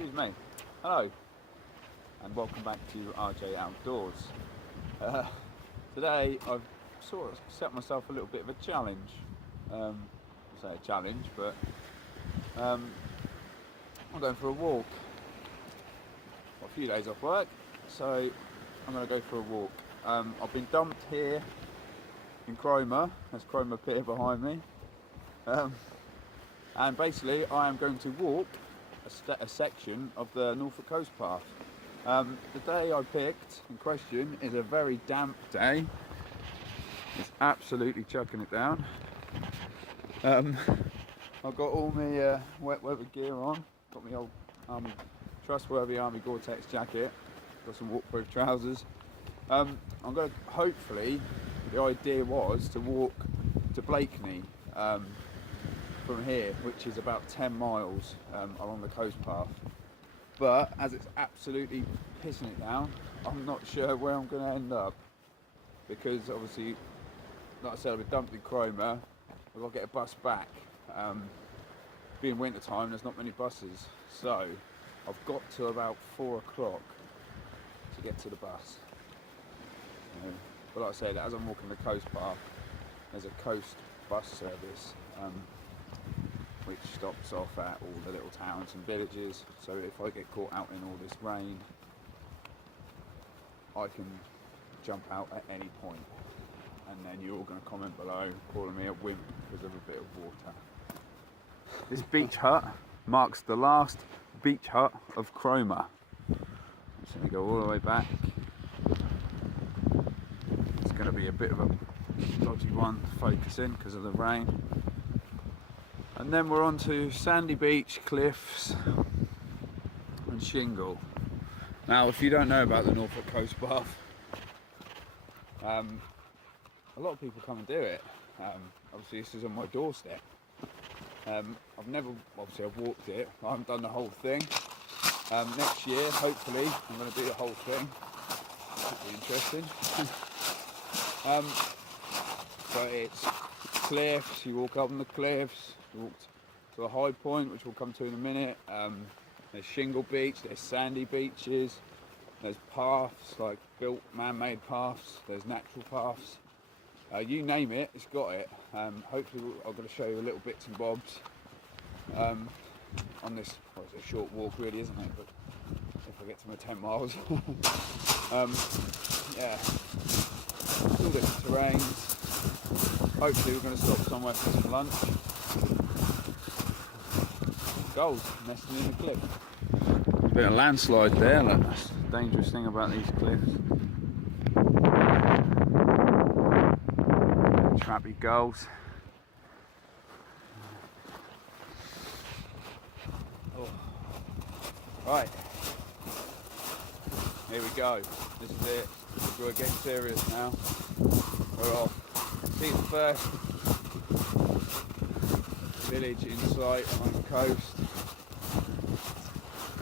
Excuse me. Hello, and welcome back to RJ Outdoors. Today I've sort of set myself a little bit of a challenge. I say a challenge, but I'm going for a walk. Got a few days off work, so I'm going to go for a walk. I've been dumped here in Cromer. There's Cromer Pier behind me. And basically I am going to walk a section of the Norfolk coast path. The day I picked in question is a very damp day. It's absolutely chucking it down. I've got all my wet weather gear on. Got my old trustworthy army Gore-Tex jacket. Got some waterproof trousers. I'm going to, hopefully, the idea was to walk to Blakeney from here, which is about 10 miles along the coast path. But as it's absolutely pissing it down, I'm not sure where I'm going to end up, because obviously, like I said, I've been dumped in Cromer. I've got to get a bus back. Being winter time, there's not many buses, so I've got to about 4 o'clock to get to the bus. But like I said, as I'm walking the coast path, there's a coast bus service which stops off at all the little towns and villages, so if I get caught out in all this rain, I can jump out at any point. And then you're all going to comment below calling me a wimp because of a bit of water. This beach hut marks the last beach hut of Cromer. I'm just going to go all the way back. It's going to be a bit of a dodgy one to focus in because of the rain. And then we're on to sandy beach, cliffs and shingle. Now, if you don't know about the Norfolk coast path, a lot of people come and do it. Obviously this is on my doorstep. I've never, obviously I've walked it, I haven't done the whole thing. Next year, hopefully, I'm going to do the whole thing. That'll be interesting. But it's cliffs, you walk up on the cliffs, you walk to a high point, which we'll come to in a minute. There's shingle beach, there's sandy beaches, there's paths, like built man-made paths, there's natural paths. You name it, it's got it. Hopefully I'm going to show you a little bits and bobs on this. Well, it's a short walk really, isn't it? But if I get to my 10 miles. Yeah, all different terrains. Hopefully we're going to stop somewhere for some lunch. Goals nesting in the cliff. A bit of landslide there, look, that's the dangerous thing about these cliffs. Trappy gulls. Oh. Right, here we go. This is it. We're getting serious now. We're off. See the first village in sight on the coast.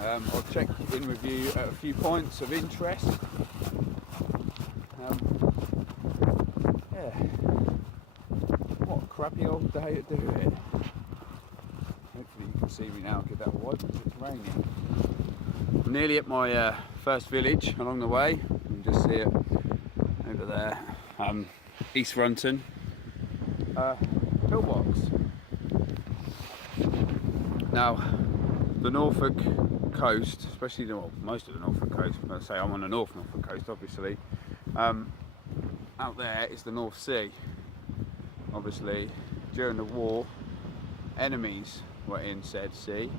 I'll check in with you at a few points of interest. Yeah, what a crappy old day to do it. Hopefully you can see me now, give that a wipe because it's raining. I'm nearly at my first village along the way. You can just see it over there. East Runton. Pillbox. Now, the Norfolk coast, especially most of the Norfolk coast, let's say I'm on the North Norfolk coast obviously, out there is the North Sea. Obviously during the war enemies were in said sea,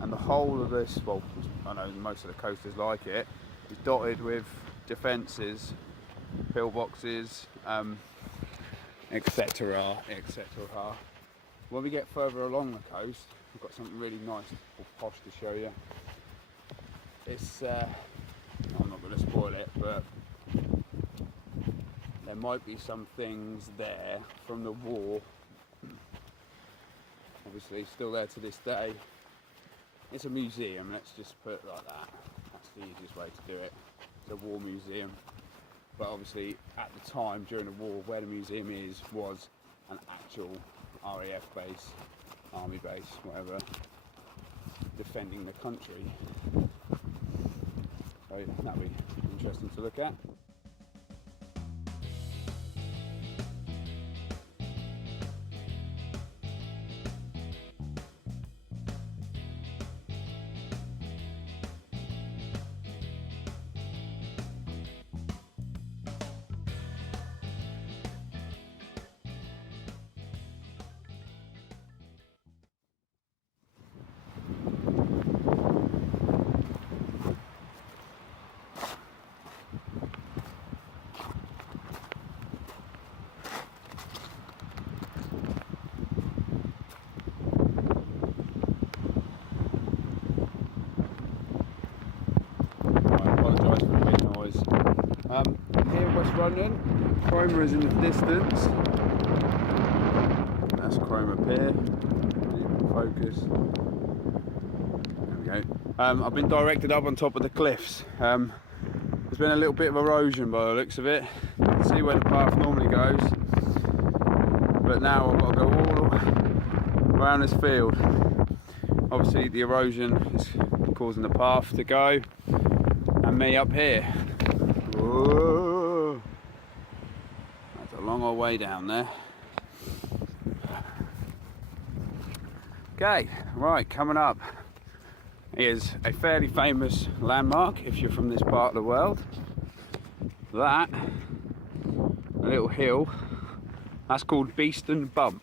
and the whole of this, well, I know most of the coast is like it, is dotted with defences, pillboxes, etc, etc. When we get further along the coast, we've got something really nice or posh to show you. It's I'm not going to spoil it, but there might be some things there from the war, obviously still there to this day. It's a museum, let's just put it like that. That's the easiest way to do it. It's a war museum. But obviously at the time during the war, where the museum was an actual RAF base, army base, whatever. defending the country. So that'll be interesting to look at. Here West London, Cromer is in the distance. That's Cromer Pier. Focus. There we go. I've been directed up on top of the cliffs. There's been a little bit of erosion by the looks of it. You can see where the path normally goes, but now I've got to go all around this field. Obviously the erosion is causing the path to go, and me up here. Whoa. That's a long old way down there. Okay, right, coming up is a fairly famous landmark if you're from this part of the world. That, a little hill, that's called Beeston Bump.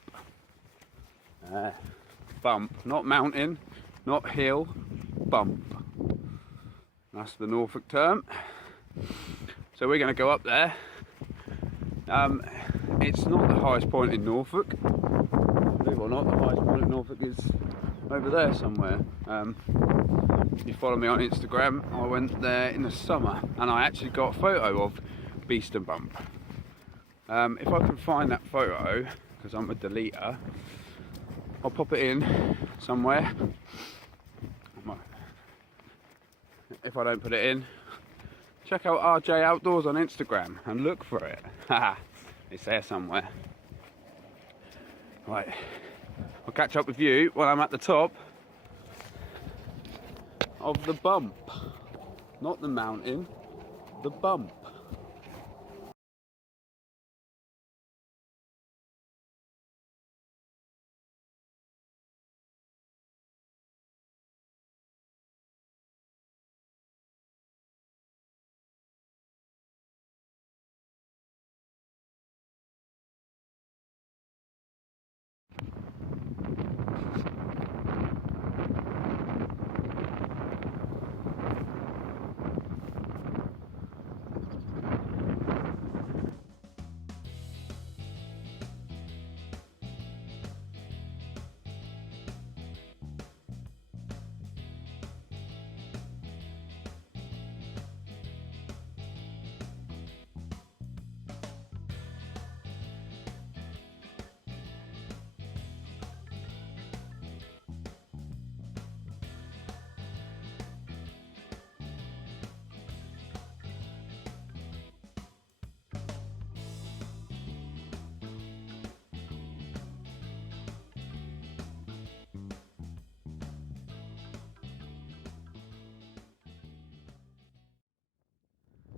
Bump, not mountain, not hill, bump. That's the Norfolk term. So we're going to go up there. It's not the highest point in Norfolk. Believe it or not, the highest point in Norfolk is over there somewhere. If you follow me on Instagram, I went there in the summer and I actually got a photo of Beeston Bump. If I can find that photo, because I'm a deleter, I'll pop it in somewhere. If I don't put it in, check out RJ Outdoors on Instagram and look for it. Haha, it's there somewhere. Right, I'll catch up with you when I'm at the top of the bump. Not the mountain, the bump.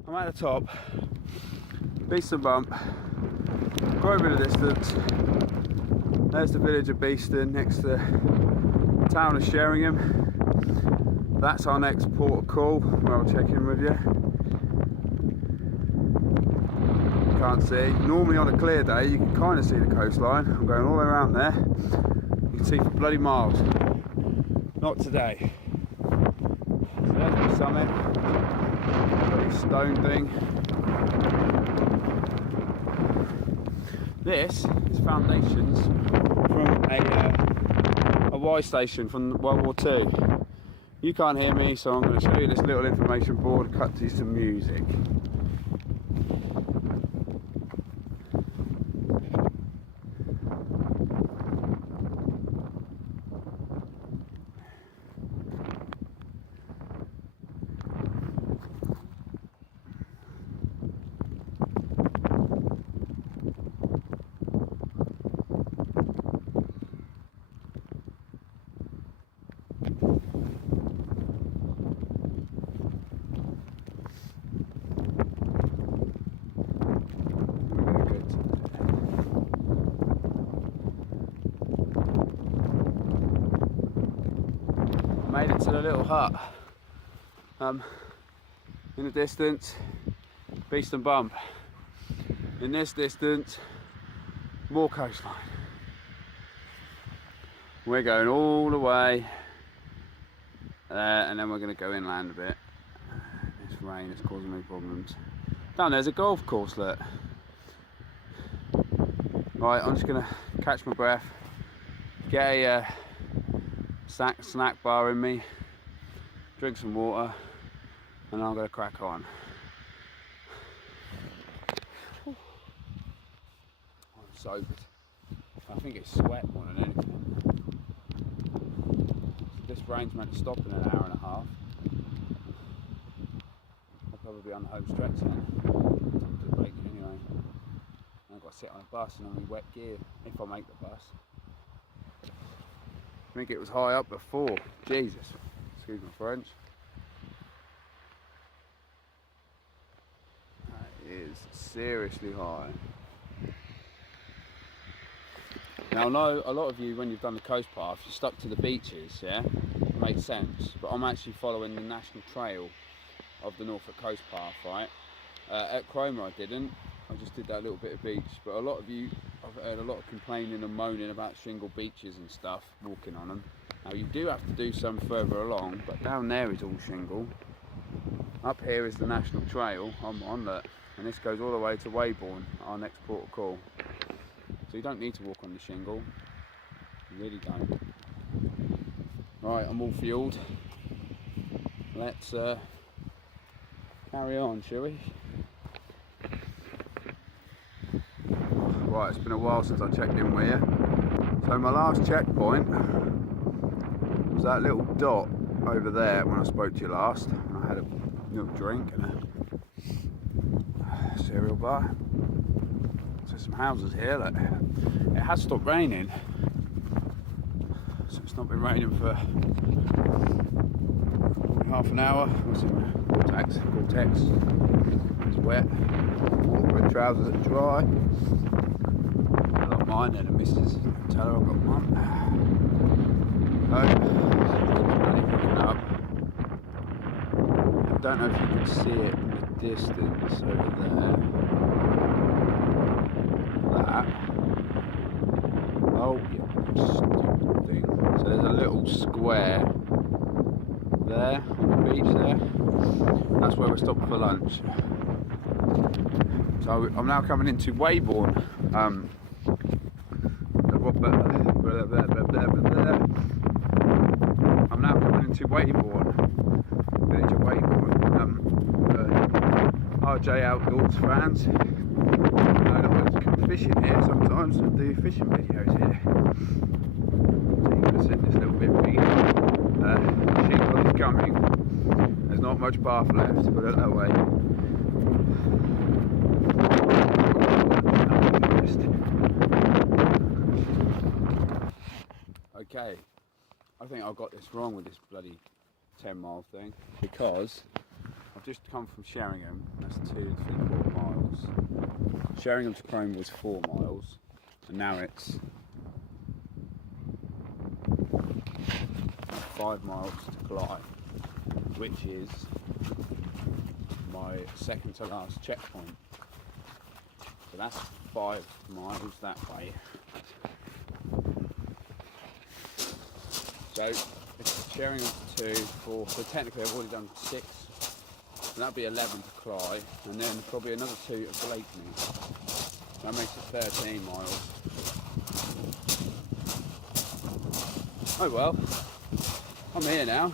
I'm at the top, Beeston Bump, quite a bit of distance. There's the village of Beeston next to the town of Sheringham. That's our next port of call where I'll check in with you. Can't see. Normally on a clear day you can kind of see the coastline. I'm going all the way around there. You can see for bloody miles. Not today. So there's the summit. Stone thing. This is foundations from a Y station from World War II. You can't hear me, so I'm going to show you this little information board, cut to some music. made it to the little hut. In the distance, Beast and Bump. In this distance, more coastline. We're going all the way there, and then we're going to go inland a bit. This rain is causing me problems. Down there's a golf course, look. Right, I'm just going to catch my breath, get a snack bar in me, drink some water, and I'm going to crack on. I'm soaked. I think it's sweat more than anything. This rain's meant to stop in an hour and a half. I'll probably be on the home stretch then. To Blakeney anyway. I've got to sit on a bus and on my wet gear if I make the bus. I think it was high up before. Jesus. Excuse my French. That is seriously high. Now I know a lot of you, when you've done the coast path, you're stuck to the beaches, yeah? It makes sense. But I'm actually following the national trail of the Norfolk coast path, right? At Cromer I didn't. I just did that little bit of beach. But a lot of you, I've heard a lot of complaining and moaning about shingle beaches and stuff, walking on them. Now you do have to do some further along, but down there is all shingle. Up here is the national trail I'm on, look. And this goes all the way to Weybourne, our next port of call. So you don't need to walk on the shingle, you really don't. Right, I'm all fueled. Let's carry on, shall we? Right, it's been a while since I checked in with you. So my last checkpoint was that little dot over there when I spoke to you last. And I had a little drink and a cereal bar. Some houses here. Look. It has stopped raining, so it's not been raining for half an hour. What's in Gore-Tex. It's wet. Waterproof trousers are dry. I got mine and the missus. Tell her I've got one. I don't know if you can see it in the distance over there. Oh, yeah, stupid thing. So there's a little square there on the beach there. That's where we're stopping for lunch. So I'm now coming into Weybourne. I'm now coming into Weybourne, village of Weybourne. RJ Outdoors fans. Fishing here sometimes and do fishing videos here. So you're going to set this little bit big. Shingle is coming. There's not much path left, put it that way. Okay, I think I got this wrong with this bloody 10-mile thing, because I've just come from Sheringham. That's 2 3/4 miles. Sheringham to Cromer was 4 miles, and now it's 5 miles to Clyde, which is my second to last checkpoint. So that's 5 miles that way. So it's Sheringham to 4, so technically I've already done 6. And that'll be 11 to Clyde, and then probably another 2 to Blakeney. That makes it 13 miles. Oh well, I'm here now.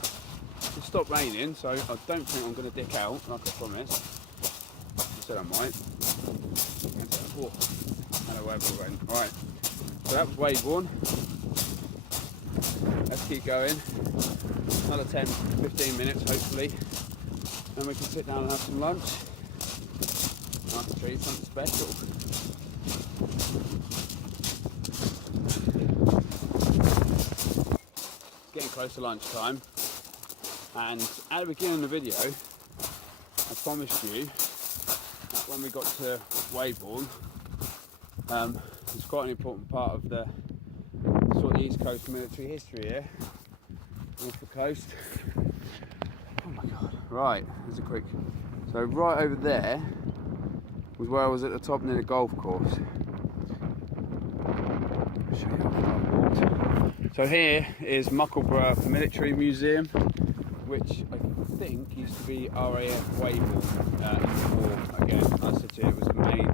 It's stopped raining, so I don't think I'm going to dick out like I promised. I said I might. Oh, I know where we're going. Right, so that was Weybourne. Let's keep going. Another 10-15 minutes hopefully. Then we can sit down and have some lunch. I can show you something special. It's getting close to lunchtime, and at the beginning of the video I promised you that when we got to Weybourne, it's quite an important part of the sort of East Coast military history here. Norfolk coast. Oh my god. Right, here's a quick. So right over there was where I was at the top near the golf course. I'll show you how far I walked. So here is Muckleborough Military Museum, which I think used to be RAF Wavell in the war. Again, I said to you, it was the main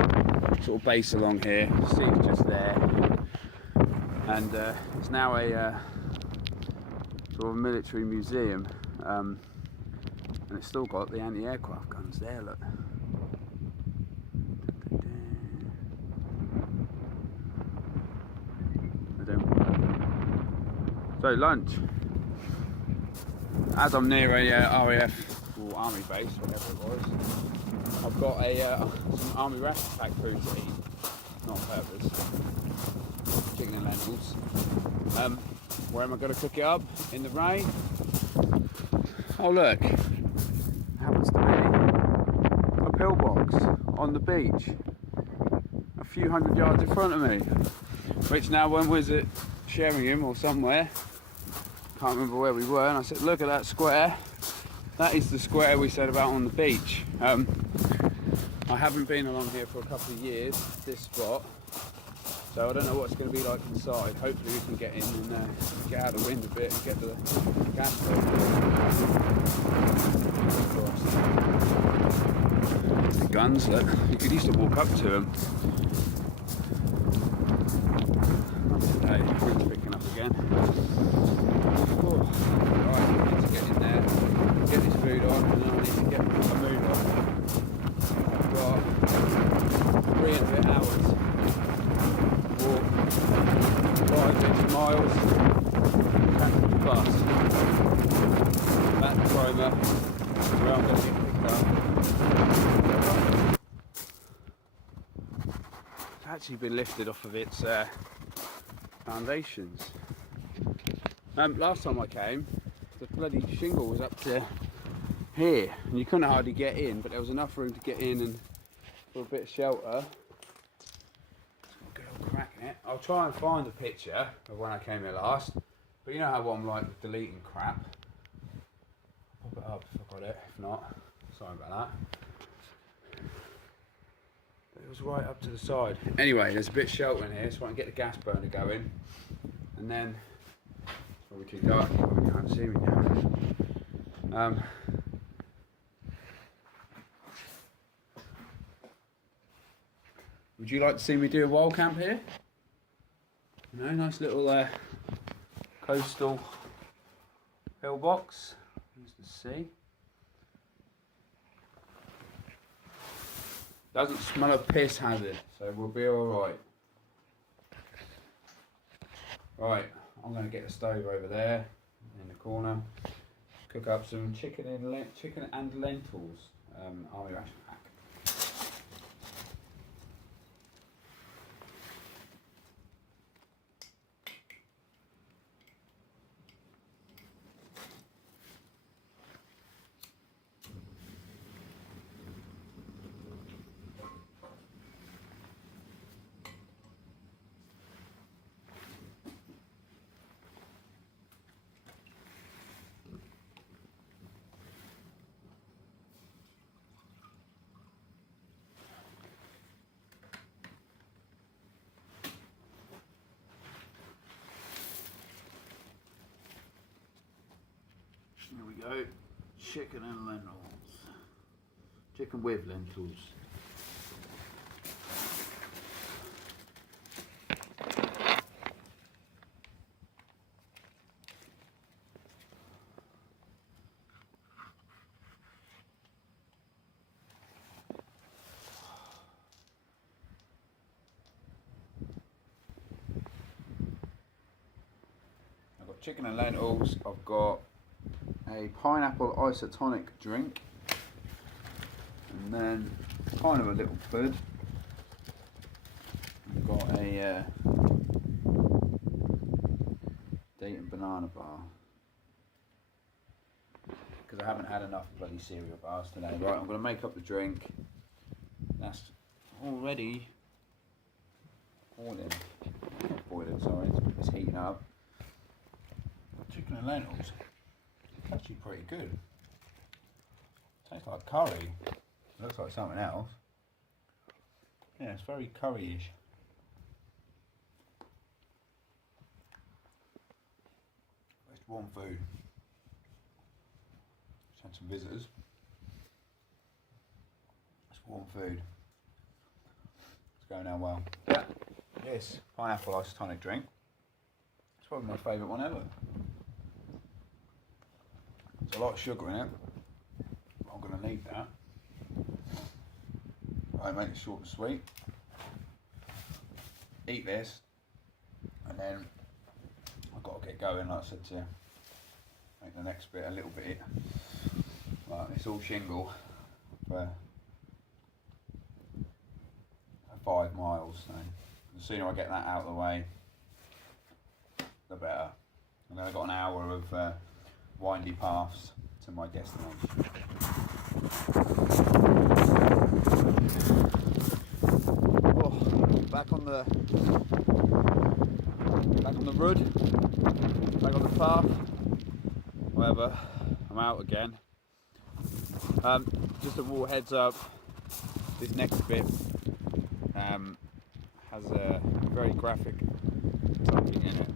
sort of base along here. See, it's just there, and it's now a sort of military museum, and it's still got the anti-aircraft guns there. Look. So lunch. As I'm near a RAF or army base, whatever it was, I've got some army ration pack food to eat, not on purpose. Chicken and lentils. Where am I going to cook it up? In the rain? Oh look, happens to be a pillbox on the beach, a few hundred yards in front of me. Which now, when was it? Sheringham or somewhere? Can't remember where we were, and I said, look at that square. That is the square we said about on the beach. I haven't been along here for a couple of years, this spot, so I don't know what it's going to be like inside. Hopefully we can get in and get out of the wind a bit and get the gas station. The guns, look, you could used to walk up to them. Not today, wind's picking up again. Right, I need to get in there, get this food on, and then I need to get my mood on. I've got 3 and a bit hours to walk 5 miles, catch the bus, back to Cromer, where I'm going to get picked up. It's actually been lifted off of its foundations. Last time I came, the bloody shingle was up to here, and you couldn't hardly get in, but there was enough room to get in and for a bit of shelter. It's got a good old crack in it. I'll try and find a picture of when I came here last, but you know how I'm like with deleting crap. I'll pop it up if I've got it, if not, sorry about that. But it was right up to the side. Anyway, there's a bit of shelter in here, so I can get the gas burner going, and then probably too dark, you probably can't see me now. Would you like to see me do a wild camp here? You know, nice little coastal pillbox. There's the sea. Doesn't smell of piss, has it? So we'll be alright. Right. I'm going to get the stove over there in the corner, cook up some chicken and lentils, army ration pack. Here we go, chicken and lentils. Chicken with lentils. I've got chicken and lentils, I've got a pineapple isotonic drink, and then kind of a little food. I've got a date and banana bar, because I haven't had enough bloody cereal bars today. Right, I'm going to make up the drink. That's already boiling, sorry, it's heating up. Chicken and lentils. It's actually pretty good. Tastes like curry. Looks like something else. Yeah, it's very curry-ish. It's warm food. Just had some visitors. It's warm food. It's going down well. Yeah. Yes, pineapple isotonic drink. It's probably my favourite one ever. There's a lot of sugar in it. I'm going to need that. I make it short and sweet. Eat this, and then I've got to get going, like I said to you. Make the next bit a little bit. Right, it's all shingle for 5 miles. So the sooner I get that out of the way, the better. And then I've got an hour of windy paths to my destination. Back on the road, back on the path. However, I'm out again. Just a raw heads up, this next bit has a very graphic something in it.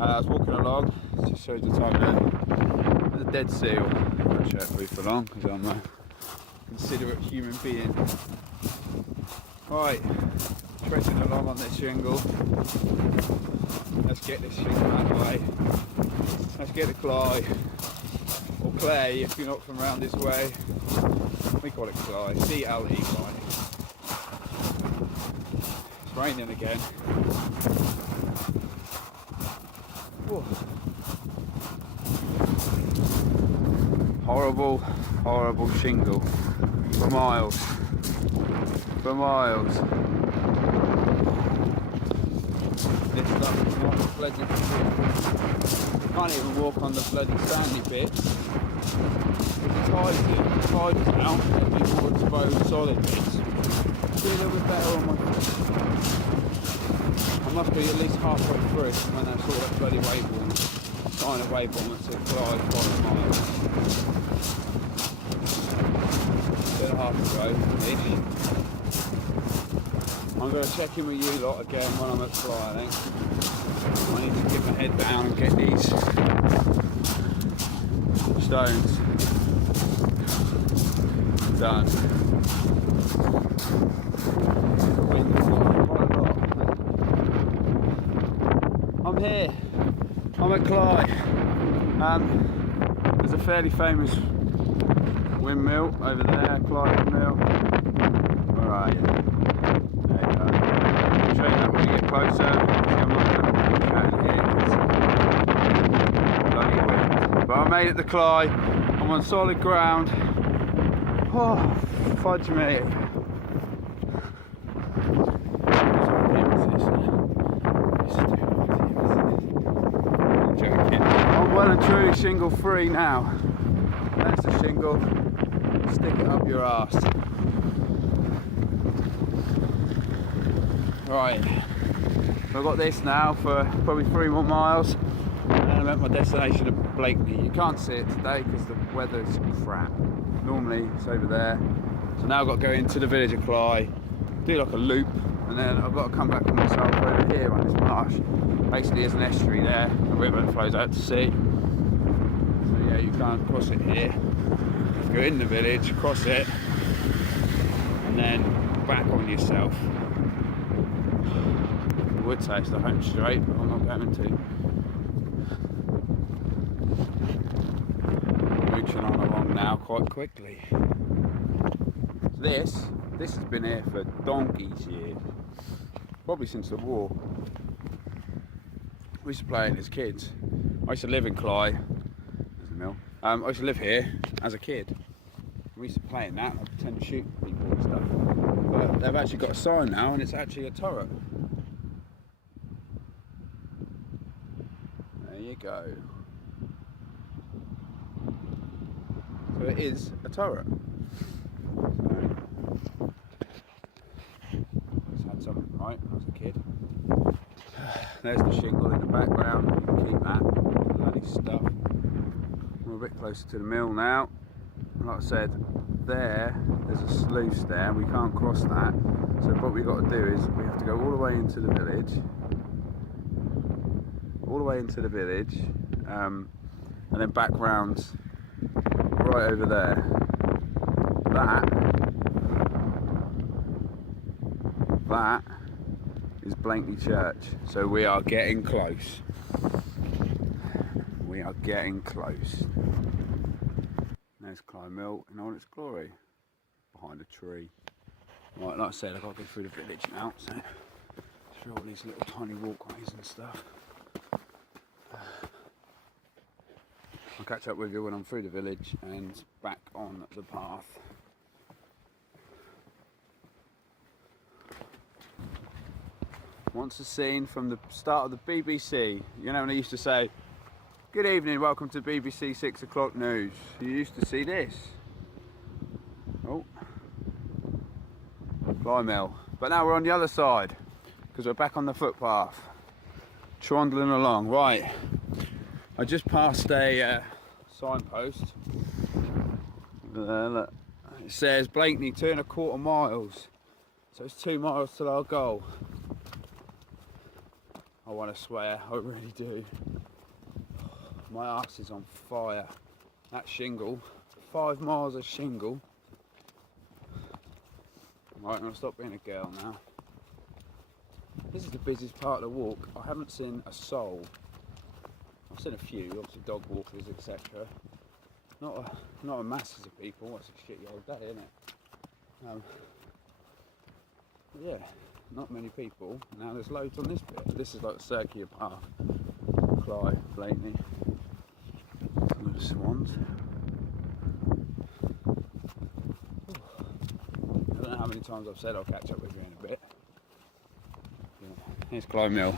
I was walking along, it just shows the time there. There's a dead seal. I won't show it for you for long because I'm a considerate human being. Right, tracing along on this shingle. Let's get this shingle out of the way. Let's get the clay, or clay if you're not from around this way. We call it clay, C-L-E-Y. It's raining again. Whoa. Horrible, horrible shingle for miles. For miles. This stuff is not pleasant to do. You can't even walk on the bloody sandy bits. The tides is out, there'll be more exposed solid bits. Be a little bit better on my foot. I must be at least halfway through when I saw that bloody wave sign of wave bomb that said fly 5 miles. Bit half a road-ish. I'm going to check in with you lot again when I'm at Fly, I think. I need to get my head down and get these stones done. I'm here. I'm at Clyde. There's a fairly famous windmill over there, Clyde Windmill. Where are you? I'll show you that when we get closer. I'm not going to show it here because bloody wind. But I made it to Clyde. I'm on solid ground. Oh, fudge me. I'm well and truly shingle free now. That's the shingle. Stick it up your arse. Right, so I've got this now for probably 3 more miles and I'm at my destination of Blakeney. You can't see it today because the weather's crap. Normally it's over there. So now I've got to go into the village of Clyde, do like a loop, and then I've got to come back on myself over here on this marsh. Basically there's an estuary there, a river that flows out to sea. So yeah, you can't cross it here. Go in the village, cross it, and then back on yourself. I would say it's the home straight, but I'm not going to. Mooching on along now quite quickly. This has been here for donkey's years. Probably since the war. We used to play it as kids. I used to live in Clyde. There's the mill. I used to live here as a kid. We used to play in that, like pretend to shoot people and stuff. But they've actually got a sign now and it's actually a turret. There you go. So it is a turret. So, just had something right when I was a kid. There's the shingle in the background. You can keep that bloody stuff. We're a bit closer to the mill now. Like I said, there's a sluice there, we can't cross that. So what we've got to do is we have to go all the way into the village, and then back round right over there. That is Blakeney Church. So we are getting close. There's Cromer Mill in all its glory, behind a tree. Right, like I said, I've got to go through the village now, so through all these little tiny walkways and stuff. I'll catch up with you when I'm through the village and back on the path. Once a scene from the start of the BBC. You know when they used to say, "Good evening, welcome to BBC 6 o'clock news." You used to see this. Oh, Cromer Mill. But now we're on the other side, because we're back on the footpath. Trundling along. Right, I just passed a signpost. Look. It says Blakeney 2¼ miles. So it's 2 miles to our goal. I want to swear, I really do. My arse is on fire. That shingle, 5 miles of shingle. Right, I'm going to stop being a girl now. This is the busiest part of the walk. I haven't seen a soul. I've seen a few, obviously dog walkers, etc. Not a masses of people. That's a shitty old day, isn't it? Yeah, not many people. Now there's loads on this bit. This is like the circular path. Clyde, Blakeney. Some of the swans. I don't know how many times I've said I'll catch up with you in a bit. Yeah. Here's Cromer Mill.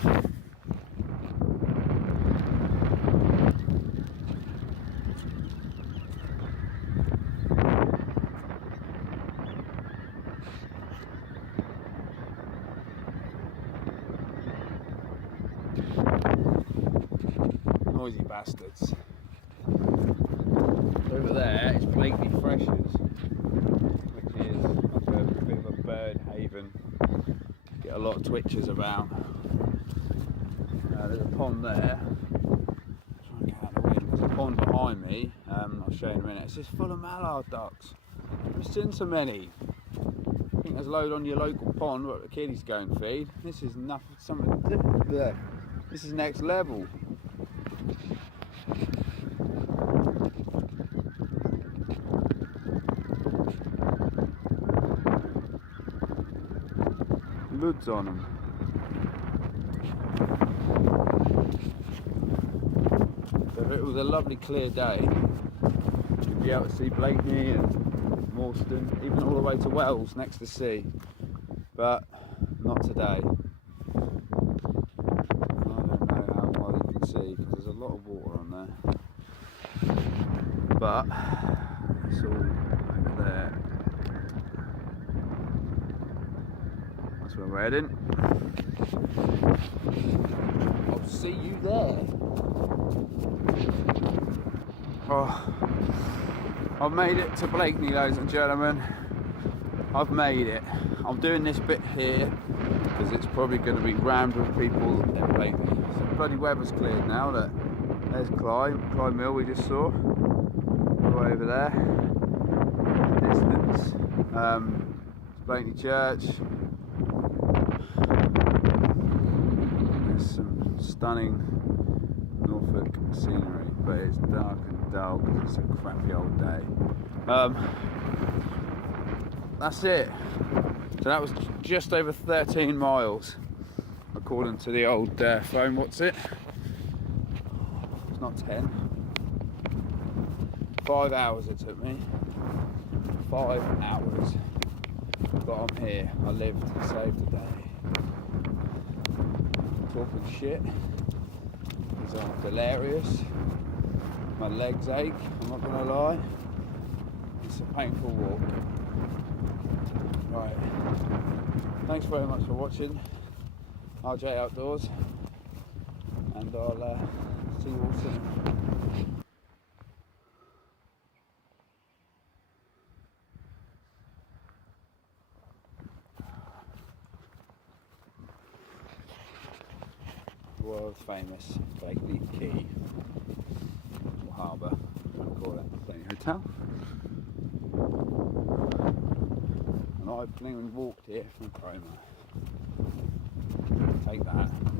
Noisy bastards. Over there is Blakeney Freshers, which is like a bit of a bird haven. Get a lot of twitchers about. There's a pond there. Trying to get out of the wind. There's a pond behind me. I'll show you in a minute. It's just full of mallard ducks. I've never seen so many. I think there's a load on your local pond where the kiddies go and feed. This is nothing. Something different there. This is next level. Loods on them. So if it was a lovely clear day, you'd be able to see Blakeney and Morstan, even all the way to Wells next to sea. But not today. I don't know how well you can see because there's a lot of water on there. But it's all over there. That's where we're heading. I'll see you there. Oh, I've made it to Blakeney, ladies and gentlemen. I've made it. I'm doing this bit here because it's probably going to be rammed with people in Blakeney. So the bloody weather's cleared now. Look, there's Cromer Mill we just saw. All the way over there. Distance. Blakeney Church. There's some stunning Norfolk scenery, but it's dark and dull because it's a crappy old day. That's it. So that was just over 13 miles, according to the old phone. What's it? It's not 10. 5 hours it took me. 5 hours. But I'm here. I lived and saved the day. Talking shit because I'm delirious. My legs ache, I'm not gonna lie. It's a painful walk. Right. Thanks very much for watching RJ Outdoors, and I'll see you all soon. famous Blakeney Quay or harbour, I'm going to call it, Blakeney Hotel. And I've been walked here from Cromer. Take that.